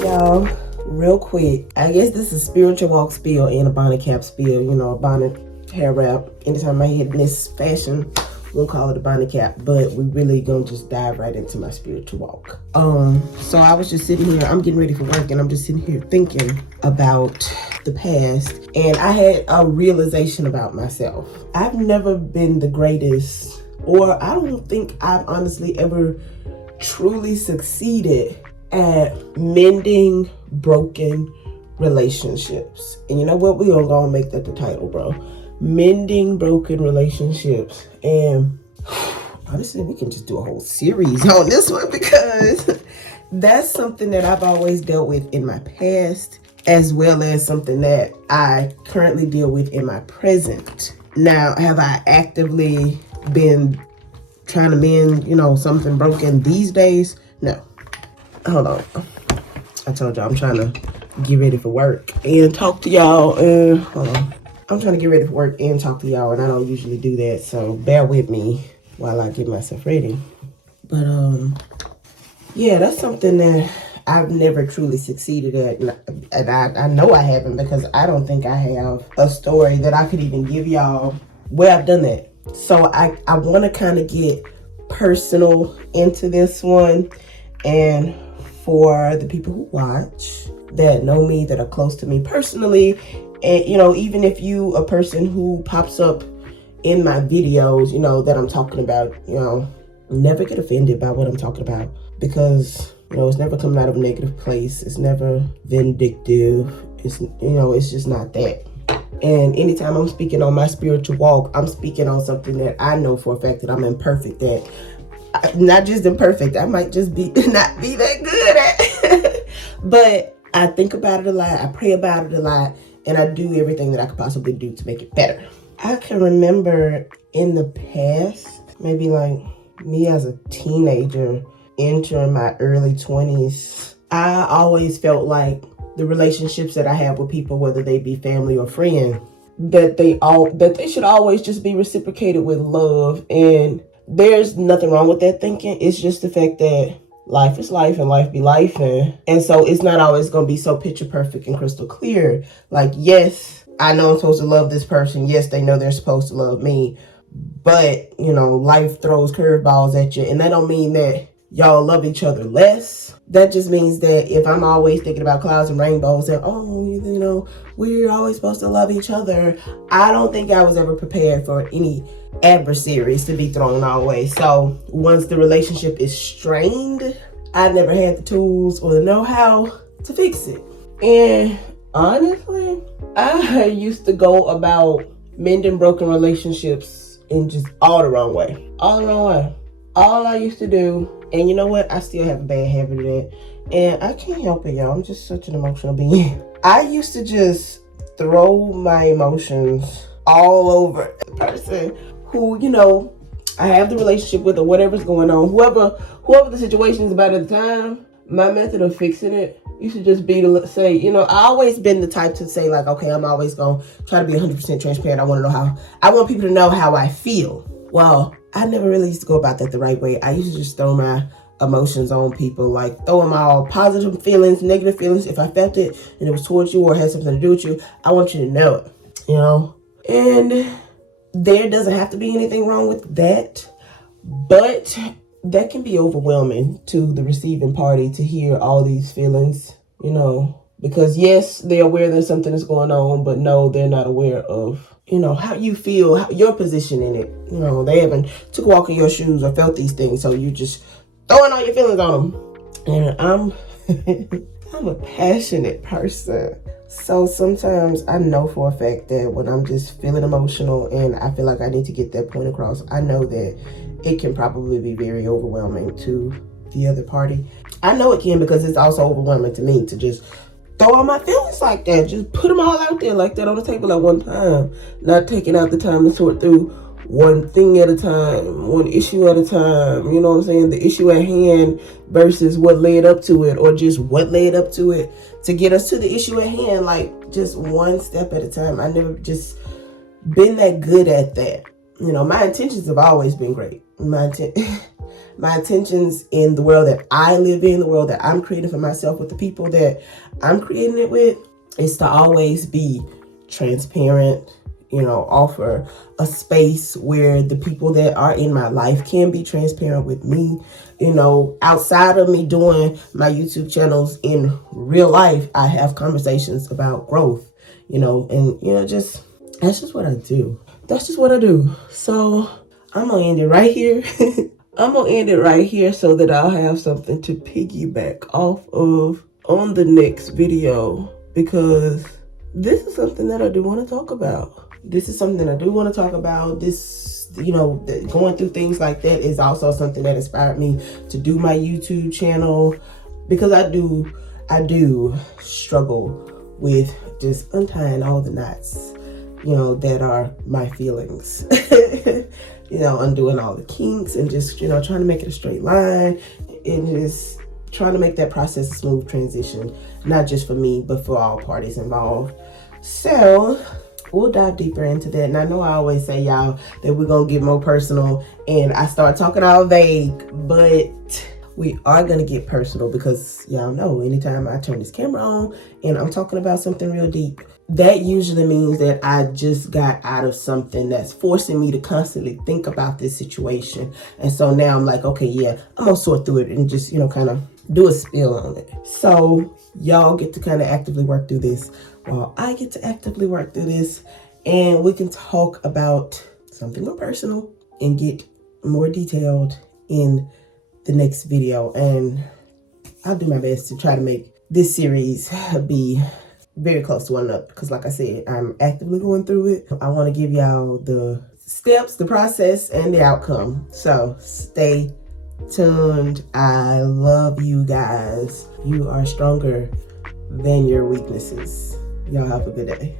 Y'all, real quick, I guess this is spiritual walk spill and a bonnet cap spill, a bonnet hair wrap. Anytime I hit in this fashion, we'll call it a bonnet cap, but we really gonna just dive right into my spiritual walk. So I was just sitting here, I'm getting ready for work, and I'm just sitting here thinking about the past, and I had a realization about myself. I've never been the greatest, or I don't think I've honestly ever truly succeeded at mending broken relationships. And you know what? We're gonna go and make that the title, bro. Mending broken relationships. And honestly, we can just do a whole series on this one, because that's something that I've always dealt with in my past, as well as something that I currently deal with in my present. Now, have I actively been trying to mend, something broken these days? No. Hold on. I told y'all I'm trying to get ready for work and talk to y'all. Hold on. I'm trying to get ready for work and talk to y'all, and I don't usually do that, so bear with me while I get myself ready. But yeah, that's something that I've never truly succeeded at, and I know I haven't, because I don't think I have a story that I could even give y'all where I've done that. So I want to kind of get personal into this one, and for the people who watch, that know me, that are close to me personally, and even if you a person who pops up in my videos, that I'm talking about, never get offended by what I'm talking about, because it's never coming out of a negative place. It's never vindictive. It's just not that. And anytime I'm speaking on my spiritual walk, I'm speaking on something that I know for a fact that I'm imperfect at. Not just imperfect, I might just not be that good at. But I think about it a lot, I pray about it a lot, and I do everything that I could possibly do to make it better. I can remember in the past, maybe like me as a teenager entering my early 20s, I always felt like the relationships that I have with people, whether they be family or friend, that they should always just be reciprocated with love. And there's nothing wrong with that thinking. It's just the fact that life is life and life be life. And so it's not always going to be so picture perfect and crystal clear. Like, yes, I know I'm supposed to love this person. Yes, they know they're supposed to love me. But, life throws curveballs at you. And that don't mean that y'all love each other less. That just means that if I'm always thinking about clouds and rainbows and, we're always supposed to love each other, I don't think I was ever prepared for any adversaries to be thrown our way. So once the relationship is strained, I never had the tools or the know-how to fix it. And honestly, I used to go about mending broken relationships in just all the wrong way. All the wrong way. All I used to do, and you know what? I still have a bad habit of that. And I can't help it, y'all. I'm just such an emotional being. I used to just throw my emotions all over the person who, I have the relationship with, or whatever's going on. Whoever the situation is about at the time, my method of fixing it used to just be to say, I always been the type to say, like, okay, I'm always going to try to be 100% transparent. I want people to know how I feel. Well, I never really used to go about that the right way. I used to just throw my emotions on people, like throwing my all positive feelings, negative feelings. If I felt it and it was towards you or had something to do with you, I want you to know it, And there doesn't have to be anything wrong with that, but that can be overwhelming to the receiving party to hear all these feelings, because yes, they're aware that something is going on, but no, they're not aware of how you feel, your position in it. They haven't took a walk in your shoes or felt these things, so you just throwing all your feelings on them. And I'm a passionate person, so sometimes I know for a fact that when I'm just feeling emotional and I feel like I need to get that point across, I know that it can probably be very overwhelming to the other party. I know it can, because it's also overwhelming to me to just throw all my feelings like that. Just put them all out there like that on the table at one time. Not taking out the time to sort through one thing at a time, one issue at a time. You know what I'm saying? The issue at hand versus what led up to it, or just what led up to it to get us to the issue at hand. Like, just one step at a time. I never just been that good at that. My intentions have always been great. my my intentions in the world that I live in, the world that I'm creating for myself with the people that I'm creating it with, is to always be transparent, offer a space where the people that are in my life can be transparent with me. Outside of me doing my YouTube channels in real life, I have conversations about growth, just, that's just what I do. That's just what I do. So I'm gonna end it right here. I'm gonna end it right here so that I'll have something to piggyback off of on the next video, because this is something that I do want to talk about. This, going through things like that is also something that inspired me to do my YouTube channel, because I do struggle with just untying all the knots, that are my feelings, undoing all the kinks and just, trying to make it a straight line and just trying to make that process a smooth transition, not just for me, but for all parties involved. So we'll dive deeper into that. And I know I always say, y'all, that we're going to get more personal and I start talking all vague, but we are going to get personal, because y'all know anytime I turn this camera on and I'm talking about something real deep, that usually means that I just got out of something that's forcing me to constantly think about this situation. And so now I'm like, okay, yeah, I'm going to sort through it and just, kind of do a spill on it. So y'all get to kind of actively work through this while I get to actively work through this. And we can talk about something more personal and get more detailed in the next video. And I'll do my best to try to make this series be very close to one another, because like I said, I'm actively going through it. I want to give y'all the steps, the process, and the outcome. So stay tuned. I love you guys. You are stronger than your weaknesses. Y'all have a good day.